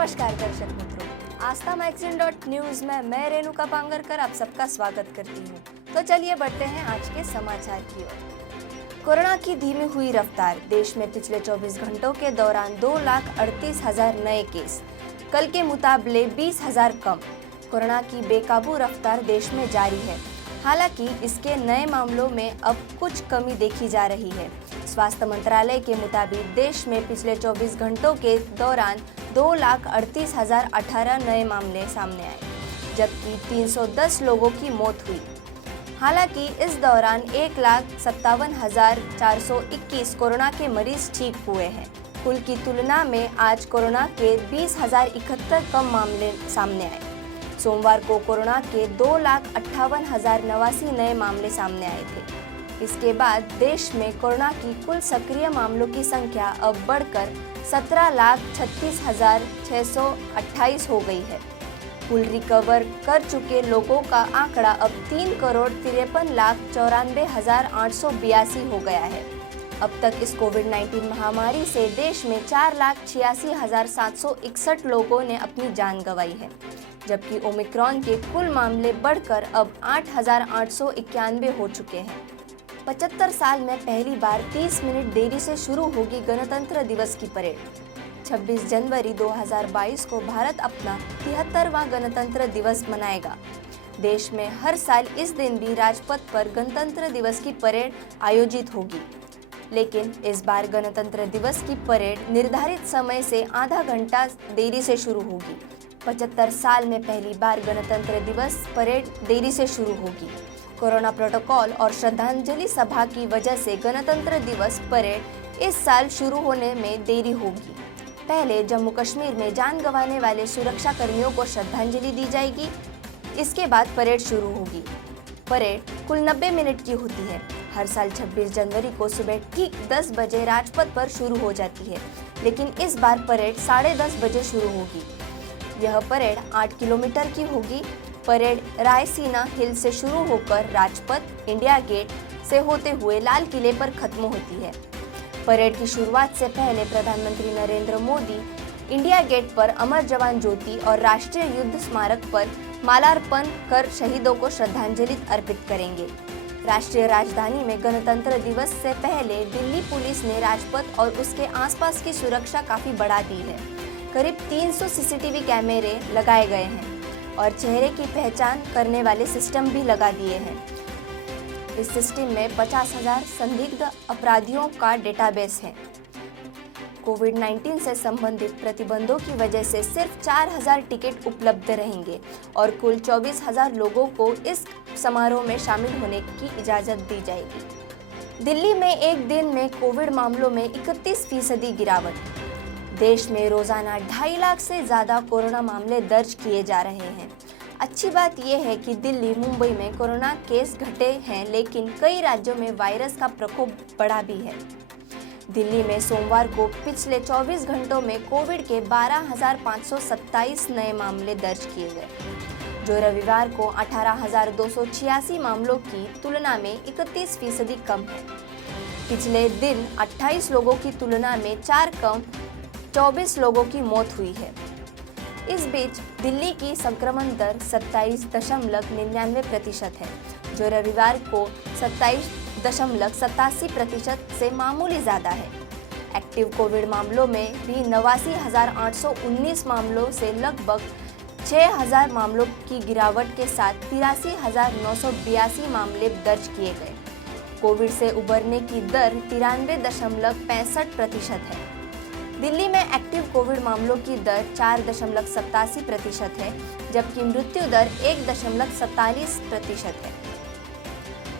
नमस्कार दर्शक मित्रों, आस्था मैगजीन.न्यूज में मैं रेणुका पांगरकर आप सबका स्वागत करती हूँ। तो चलिए बढ़ते हैं आज के समाचार की ओर। कोरोना की धीमी हुई रफ्तार। देश में पिछले 24 घंटों के दौरान 2,38,000 नए केस, कल के मुकाबले 20,000 कम। कोरोना की बेकाबू रफ्तार देश में जारी है। हालांकि इसके नए मामलों में अब कुछ कमी देखी जा रही है। स्वास्थ्य मंत्रालय के मुताबिक देश में पिछले 24 घंटों के दौरान 2,38,018 नए मामले सामने आए, जबकि 310 लोगों की मौत हुई। हालांकि इस दौरान 1,57,421 कोरोना के मरीज ठीक हुए हैं। कुल की तुलना में आज कोरोना के 20,071 कम मामले सामने आए। सोमवार को कोरोना के 2,58,089 नए मामले सामने आए थे। इसके बाद देश में कोरोना की कुल सक्रिय मामलों की संख्या अब बढ़कर 17,36,628 हो गई है। कुल रिकवर कर चुके लोगों का आंकड़ा अब 3,53,94,882 हो गया है। अब तक इस कोविड-19 महामारी से देश में 4,86,761 लोगों ने अपनी जान गंवाई है, जबकि ओमिक्रॉन के कुल मामले बढ़कर अब 8,891 हो चुके हैं। 75 साल में पहली बार 30 मिनट देरी से शुरू होगी गणतंत्र दिवस की परेड। 26 जनवरी 2022 को भारत अपना 73वां गणतंत्र दिवस मनाएगा। देश में हर साल इस दिन भी राजपथ पर गणतंत्र दिवस की परेड आयोजित होगी, लेकिन इस बार गणतंत्र दिवस की परेड निर्धारित समय से आधा घंटा देरी से शुरू होगी। 75 साल में पहली बार गणतंत्र दिवस परेड देरी से शुरू होगी। कोरोना प्रोटोकॉल और श्रद्धांजलि सभा की वजह से गणतंत्र दिवस परेड इस साल शुरू होने में देरी होगी। पहले जम्मू कश्मीर में जान गंवाने वाले सुरक्षा कर्मियों को श्रद्धांजलि दी जाएगी। इसके बाद परेड शुरू होगी। परेड कुल 90 मिनट की होती है। हर साल 26 जनवरी को सुबह ठीक 10 बजे राजपथ पर शुरू हो जाती है, लेकिन इस बार परेड 10:30 बजे शुरू होगी। यह परेड 8 किलोमीटर की होगी। परेड रायसीना हिल से शुरू होकर राजपथ, इंडिया गेट से होते हुए लाल किले पर खत्म होती है। परेड की शुरुआत से पहले प्रधानमंत्री नरेंद्र मोदी इंडिया गेट पर अमर जवान ज्योति और राष्ट्रीय युद्ध स्मारक पर माल्यार्पण कर शहीदों को श्रद्धांजलि अर्पित करेंगे। राष्ट्रीय राजधानी में गणतंत्र दिवस से पहले दिल्ली पुलिस ने राजपथ और उसके आसपास की सुरक्षा काफी बढ़ा दी है। करीब 300 सीसीटीवी कैमरे लगाए गए हैं और चेहरे की पहचान करने वाले सिस्टम भी लगा दिए हैं। इस सिस्टम में 50,000 संदिग्ध अपराधियों का डेटाबेस है। कोविड-19 से संबंधित प्रतिबंधों की वजह से सिर्फ 4,000 टिकट उपलब्ध रहेंगे और कुल 24,000 लोगों को इस समारोह में शामिल होने की इजाज़त दी जाएगी। दिल्ली में एक दिन में कोविड मामलों में 31% गिरावट। देश में रोजाना 2.5 लाख से ज़्यादा कोरोना मामले दर्ज किए जा रहे हैं। अच्छी बात यह है कि दिल्ली, मुंबई में कोरोना केस घटे हैं, लेकिन कई राज्यों में वायरस का प्रकोप बढ़ा भी है। दिल्ली में सोमवार को पिछले 24 घंटों में कोविड के 12,527 नए मामले दर्ज किए गए, जो रविवार को 18,286 मामलों की तुलना में 31% कम है। पिछले दिन 28 लोगों की तुलना में 4 कम 24 लोगों की मौत हुई है। इस बीच दिल्ली की संक्रमण दर 27.99% है, जो रविवार को 27.87% से मामूली ज़्यादा है। एक्टिव कोविड मामलों में भी 89,819 मामलों से लगभग 6,000 मामलों की गिरावट के साथ 83,982 मामले दर्ज किए गए। कोविड से उबरने की दर 93.65% है। दिल्ली में एक्टिव कोविड मामलों की दर 4.87% है, जबकि मृत्यु दर 1.47% है।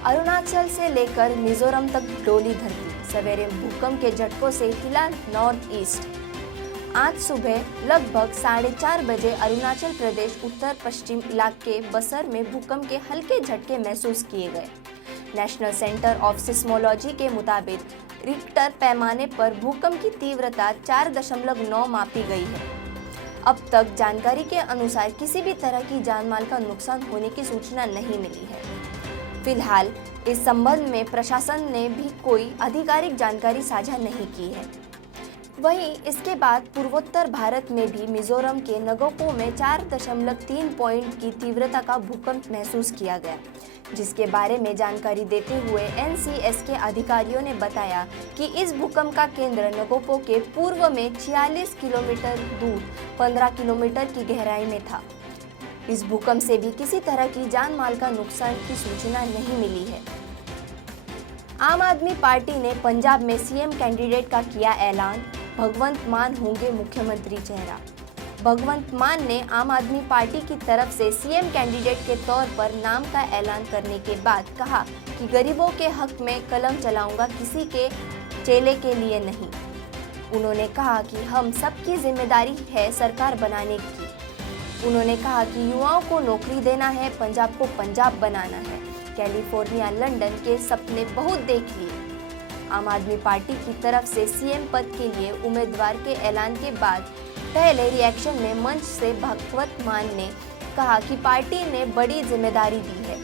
अरुणाचल से लेकर मिजोरम तक डोली धरती। सवेरे भूकंप के झटकों से हिला नॉर्थ ईस्ट। आज सुबह लगभग 4:30 बजे अरुणाचल प्रदेश उत्तर पश्चिम इलाके बसर में भूकंप के हल्के झटके महसूस किए गए। नेशनल सेंटर ऑफ सिस्मोलॉजी के मुताबिक रिक्टर पैमाने पर भूकंप की तीव्रता 4.9 मापी गई है। अब तक जानकारी के अनुसार किसी भी तरह की जानमाल का नुकसान होने की सूचना नहीं मिली है। फिलहाल इस संबंध में प्रशासन ने भी कोई आधिकारिक जानकारी साझा नहीं की है। वहीं इसके बाद पूर्वोत्तर भारत में भी मिजोरम के नगोपो में 4.3 पॉइंट की तीव्रता का भूकंप महसूस किया गया, जिसके बारे में जानकारी देते हुए एनसीएस के अधिकारियों ने बताया कि इस भूकंप का केंद्र नगोपो के पूर्व में 46 किलोमीटर दूर 15 किलोमीटर की गहराई में था। इस भूकंप से भी किसी तरह की जान माल का नुकसान की सूचना नहीं मिली है। आम आदमी पार्टी ने पंजाब में सीएम कैंडिडेट का किया ऐलान, भगवंत मान होंगे मुख्यमंत्री चेहरा। भगवंत मान ने आम आदमी पार्टी की तरफ से सीएम कैंडिडेट के तौर पर नाम का ऐलान करने के बाद कहा कि गरीबों के हक में कलम चलाऊंगा, किसी के चेले के लिए नहीं। उन्होंने कहा कि हम सबकी जिम्मेदारी है सरकार बनाने की। उन्होंने कहा कि युवाओं को नौकरी देना है, पंजाब को पंजाब बनाना है। कैलिफोर्निया, लंदन के सपने बहुत देख लिए। आम आदमी पार्टी की तरफ से सीएम पद के लिए उम्मीदवार के ऐलान के बाद पहले रिएक्शन में मंच से भगवंत मान ने कहा कि पार्टी ने बड़ी जिम्मेदारी दी है।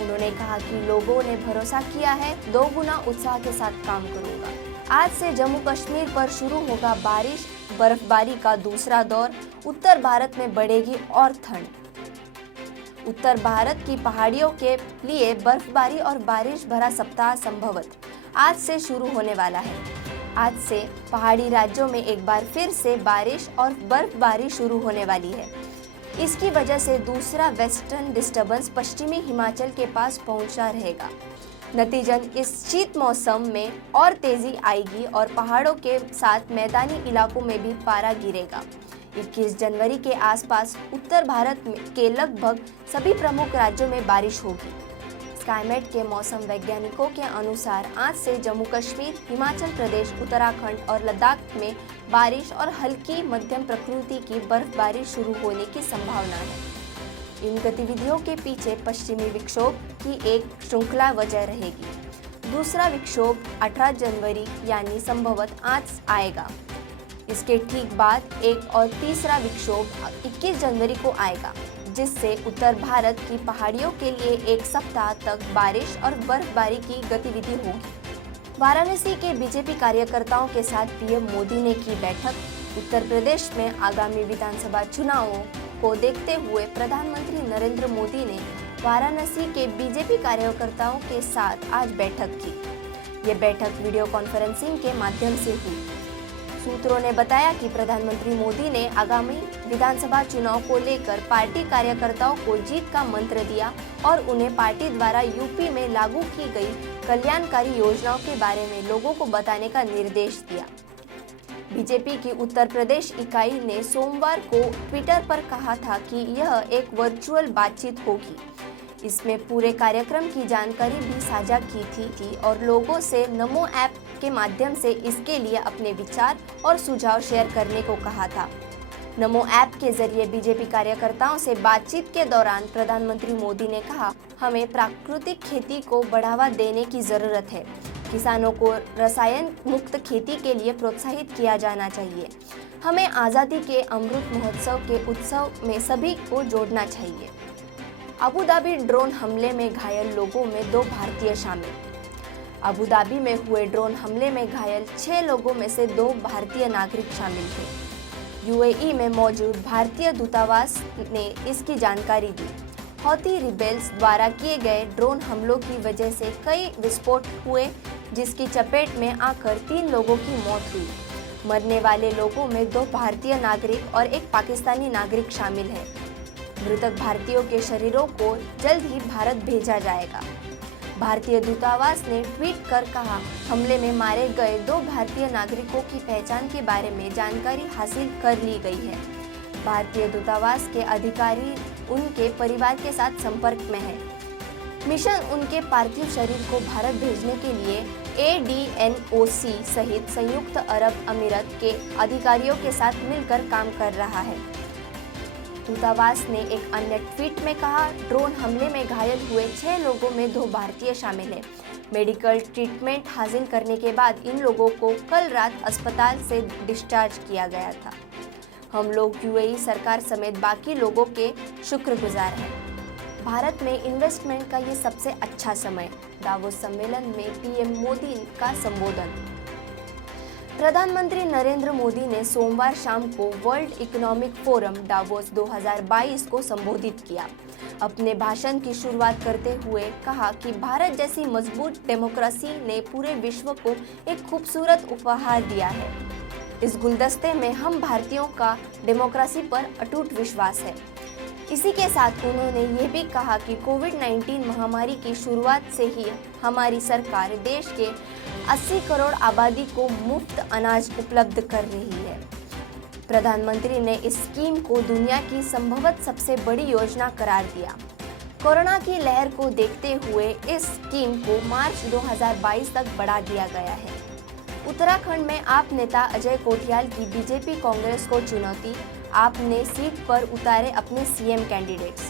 उन्होंने कहा कि लोगों ने भरोसा किया है, 2 गुना उत्साह के साथ काम करूंगा। आज से जम्मू कश्मीर पर शुरू होगा बारिश बर्फबारी का दूसरा दौर, उत्तर भारत में बढ़ेगी और ठंड। उत्तर भारत की पहाड़ियों के लिए बर्फबारी और बारिश भरा सप्ताह संभवतः आज से शुरू होने वाला है। आज से पहाड़ी राज्यों में एक बार फिर से बारिश और बर्फबारी शुरू होने वाली है। इसकी वजह से दूसरा वेस्टर्न डिस्टर्बेंस पश्चिमी हिमाचल के पास पहुंचा रहेगा। नतीजन इस शीत मौसम में और तेजी आएगी और पहाड़ों के साथ मैदानी इलाकों में भी पारा गिरेगा। 21 जनवरी के आसपास उत्तर भारत के लगभग सभी प्रमुख राज्यों में बारिश होगी। स्काईमेट के मौसम वैज्ञानिकों के अनुसार आज से जम्मू कश्मीर, हिमाचल प्रदेश, उत्तराखंड और लद्दाख में बारिश और हल्की मध्यम प्रकृति की बर्फबारी शुरू होने की संभावना है। इन गतिविधियों के पीछे पश्चिमी विक्षोभ की एक श्रृंखला वजह रहेगी। दूसरा विक्षोभ 18 जनवरी यानी संभवतः आज आएगा। इसके ठीक बाद एक और तीसरा विक्षोभ 21 जनवरी को आएगा, जिससे उत्तर भारत की पहाड़ियों के लिए एक सप्ताह तक बारिश और बर्फबारी की गतिविधि होगी। वाराणसी के बीजेपी कार्यकर्ताओं के साथ पीएम मोदी ने की बैठक। उत्तर प्रदेश में आगामी विधानसभा चुनावों को देखते हुए प्रधानमंत्री नरेंद्र मोदी ने वाराणसी के बीजेपी कार्यकर्ताओं के साथ आज बैठक की। ये बैठक वीडियो कॉन्फ्रेंसिंग के माध्यम से हुई। सूत्रों ने बताया कि प्रधानमंत्री मोदी ने आगामी विधानसभा चुनाव को लेकर पार्टी कार्यकर्ताओं को जीत का मंत्र दिया और उन्हें पार्टी द्वारा यूपी में लागू की गई कल्याणकारी योजनाओं के बारे में लोगों को बताने का निर्देश दिया। बीजेपी की उत्तर प्रदेश इकाई ने सोमवार को ट्विटर पर कहा था कि यह एक वर्चुअल बातचीत होगी। इसमें पूरे कार्यक्रम की जानकारी भी साझा की थी और लोगों से नमो ऐप के माध्यम से इसके लिए अपने विचार और सुझाव शेयर करने को कहा था। नमो ऐप के जरिए बीजेपी कार्यकर्ताओं से बातचीत के दौरान प्रधानमंत्री मोदी ने कहा, हमें प्राकृतिक खेती को बढ़ावा देने की जरूरत है। किसानों को रसायन मुक्त खेती के लिए प्रोत्साहित किया जाना चाहिए। हमें आज़ादी के अमृत महोत्सव के उत्सव में सभी को जोड़ना चाहिए। अबू धाबी ड्रोन हमले में घायल लोगों में 2 भारतीय शामिल। अबू धाबी में हुए ड्रोन हमले में घायल 6 लोगों में से 2 भारतीय नागरिक शामिल थे। यूएई में मौजूद भारतीय दूतावास ने इसकी जानकारी दी। हौती रिबेल्स द्वारा किए गए ड्रोन हमलों की वजह से कई विस्फोट हुए, जिसकी चपेट में आकर 3 लोगों की मौत हुई। मरने वाले लोगों में 2 भारतीय नागरिक और 1 पाकिस्तानी नागरिक शामिल है। मृतक भारतीयों के शरीरों को जल्द ही भारत भेजा जाएगा। भारतीय दूतावास ने ट्वीट कर कहा, हमले में मारे गए 2 भारतीय नागरिकों की पहचान के बारे में जानकारी हासिल कर ली गई है। भारतीय दूतावास के अधिकारी उनके परिवार के साथ संपर्क में है। मिशन उनके पार्थिव शरीर को भारत भेजने के लिए ADNOC सहित संयुक्त अरब अमीरात के अधिकारियों के साथ मिलकर काम कर रहा है। दूतावास ने एक अन्य ट्वीट में कहा, ड्रोन हमले में घायल हुए 6 लोगों में 2 भारतीय शामिल हैं। मेडिकल ट्रीटमेंट हासिल करने के बाद इन लोगों को कल रात अस्पताल से डिस्चार्ज किया गया था। हम लोग यूएई सरकार समेत बाकी लोगों के शुक्रगुजार हैं। भारत में इन्वेस्टमेंट का ये सबसे अच्छा समय, दावोस सम्मेलन में पीएम मोदी का संबोधन। प्रधानमंत्री नरेंद्र मोदी ने सोमवार शाम को वर्ल्ड इकोनॉमिक फोरम डावोस 2022 को संबोधित किया। अपने भाषण की शुरुआत करते हुए कहा कि भारत जैसी मजबूत डेमोक्रेसी ने पूरे विश्व को एक खूबसूरत उपहार दिया है। इस गुलदस्ते में हम भारतीयों का डेमोक्रेसी पर अटूट विश्वास है। इसी के साथ उन्होंने ये भी कहा कि कोविड-19 महामारी की शुरुआत से ही हमारी सरकार देश के 80 करोड़ आबादी को मुफ्त अनाज उपलब्ध कर रही है। प्रधानमंत्री ने इस स्कीम को दुनिया की संभवतः सबसे बड़ी योजना करार दिया। कोरोना की लहर को देखते हुए इस स्कीम को मार्च 2022 तक बढ़ा दिया गया है। उत्तराखंड में आप नेता अजय कोठियाल की बीजेपी कांग्रेस को चुनौती, आपने सीट पर उतारे अपने सीएम कैंडिडेट्स।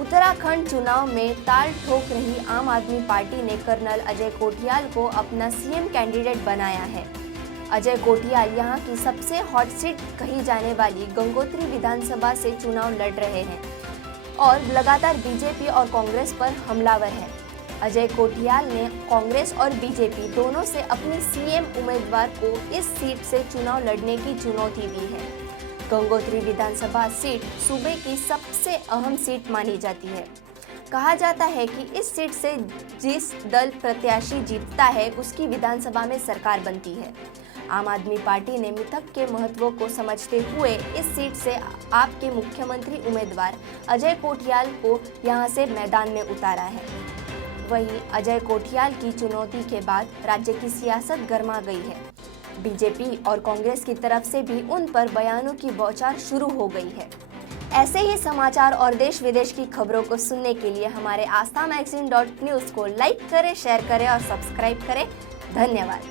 उत्तराखंड चुनाव में ताल ठोक रही आम आदमी पार्टी ने कर्नल अजय कोठियाल को अपना सीएम कैंडिडेट बनाया है। अजय कोठियाल यहां की सबसे हॉट सीट कही जाने वाली गंगोत्री विधानसभा से चुनाव लड़ रहे हैं और लगातार बीजेपी और कांग्रेस पर हमलावर हैं। अजय कोठियाल ने कांग्रेस और बीजेपी दोनों से अपनी सीएम उम्मीदवार को इस सीट से चुनाव लड़ने की चुनौती दी है। गंगोत्री विधानसभा सीट सूबे की सबसे अहम सीट मानी जाती है। कहा जाता है कि इस सीट से जिस दल प्रत्याशी जीतता है उसकी विधानसभा में सरकार बनती है। आम आदमी पार्टी ने मिथक के महत्व को समझते हुए इस सीट से आपके मुख्यमंत्री उम्मीदवार अजय कोठियाल को यहां से मैदान में उतारा है। वहीं अजय कोठियाल की चुनौती के बाद राज्य की सियासत गर्मा गई है। बीजेपी और कांग्रेस की तरफ से भी उन पर बयानों की बौछार शुरू हो गई है। ऐसे ही समाचार और देश विदेश की खबरों को सुनने के लिए हमारे आस्था magazine.news को लाइक करें, शेयर करें और सब्सक्राइब करें। धन्यवाद।